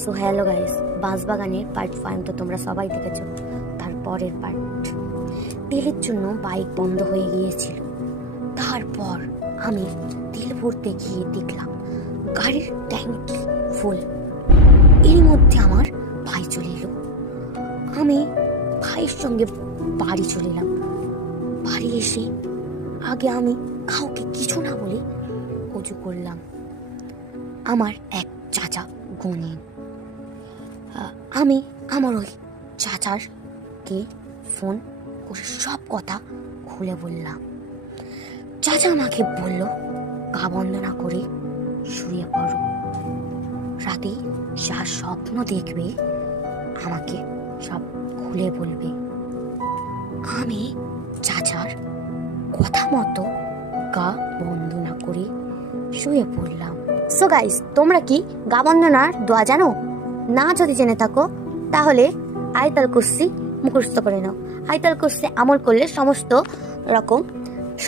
So hello guys, বাঁশবাগানের part 1 তো তোমরা সবাই দেখেছো। তারপরের পার্ট, তেলের জন্য বাইক বন্ধ হয়ে গিয়েছিল। তারপর আমি তেল ভরতে গিয়ে দেখলাম গাড়ির ট্যাঙ্কি ফুল। এর মধ্যে আমার ভাই চলে এলো। আমি ভাইয়ের সঙ্গে বাড়ি চলে এলাম। বাড়ি এসে আগে আমি কাউকে কিছু না বলে অজু করলাম। আমার এক চাচা গণেন, আমি আমার ওই চাচারকে ফোন করে সব কথা খুলে বললাম। চাচা আমাকে বলল, গা বন্ধ না করে শুয়ে পড়ো, রাতে যা স্বপ্ন দেখবে আমাকে সব খুলে বলবে। আমি চাচার কথা মতো গা বন্ধ না করে শুয়ে পড়লাম। সো গাইস, তোমরা কি গা বন্ধনার দোয়া জানো? না যদি জেনে থাকো তাহলে আয়াতুল কুরসি মুখস্থ করে নাও। আয়াতুল কুরসি আমল করলে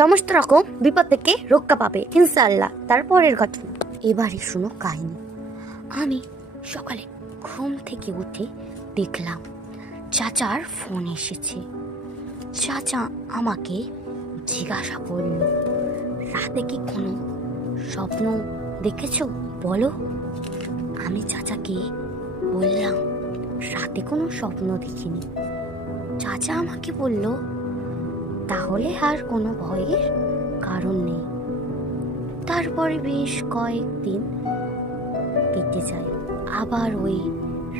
সমস্ত রকম বিপদ থেকে রক্ষা পাবে ইনশাআল্লাহ। তারপরের ঘটনা এবারে শুনো কাহিনী। আমি সকালে ঘুম থেকে উঠে দেখলাম চাচার ফোন এসেছে। চাচা আমাকে জিজ্ঞাসা করলো, রাতে কি কোনো স্বপ্ন দেখেছো বলো? আমি চাচাকে বললাম, রাতে কোনো স্বপ্ন দেখিনি। চাচা আমাকে বলল, তাহলে আর কোনো ভয়ের কারণ নেই। তারপরে বেশ কয়েকদিন কেটে যায়। আবার ওই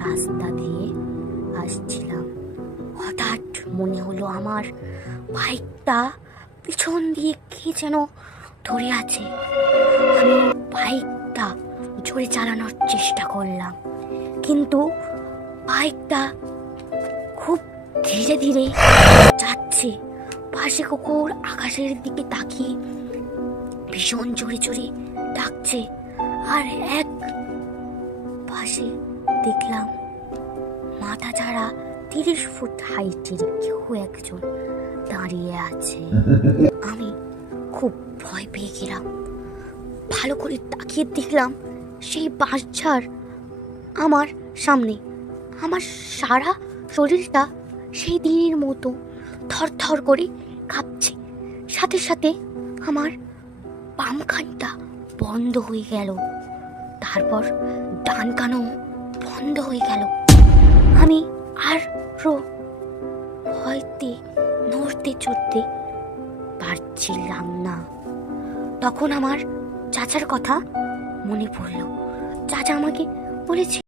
রাস্তা দিয়ে আসছিলাম, হঠাৎ মনে হলো আমার বাইকটা পিছন দিয়ে কে যেন ধরে আছে। আমি বাইকটা জোরে চালানোর চেষ্টা করলাম, কিন্তু বাইকটা খুব ধীরে ধীরে যাচ্ছে। পাশে কুকুর আকাশের দিকে তাকিয়ে ভীষণ জোরে জোরে ডাকছে। আর এক পাশে দেখলাম মাথা ছাড়া 30 ফুট হাইটের কেউ একজন দাঁড়িয়ে আছে। আমি খুব ভয় পেয়ে গেলাম। ভালো করে তাকিয়ে দেখলাম সেই বাঁশঝাড় আমার সামনে। আমার সারা শরীরটা সেই দিনের মতো থরথর করে কাঁপছে। সাথে সাথে আমার বাম কানটা বন্ধ হয়ে গেল, তারপর ডান কানও বন্ধ হয়ে গেল। আমি আরো ভয়তে নড়তে চড়তে পারছিলাম না। তখন আমার চাচার কথা মনে পড়ল। চাচা আমাকে বলেছে,